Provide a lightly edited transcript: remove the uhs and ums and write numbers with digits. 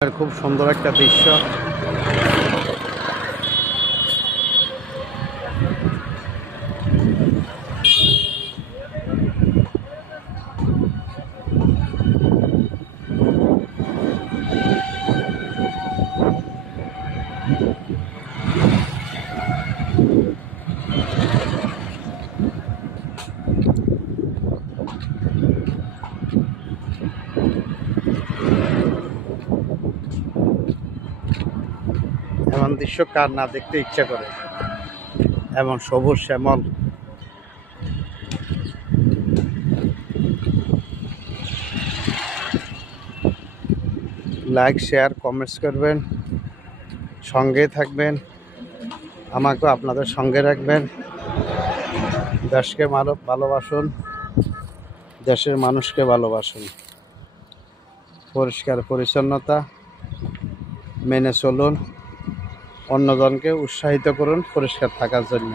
খুব সুন্দর একটা দৃশ্য। এমন দৃশ্য কার না দেখতে ইচ্ছা করে? এমন সবুজ শ্যামল লাইক শেয়ার কমেন্টস করবেন, সঙ্গে থাকবেন, আমাকেও আপনাদের সঙ্গে রাখবেন। দেশকে ভালোবাসুন, দেশের মানুষকে ভালোবাসুন, পরিষ্কার পরিচ্ছন্নতা মেনে চলুন, অন্যজনকে উৎসাহিত করুন পরিষ্কার থাকার জন্য।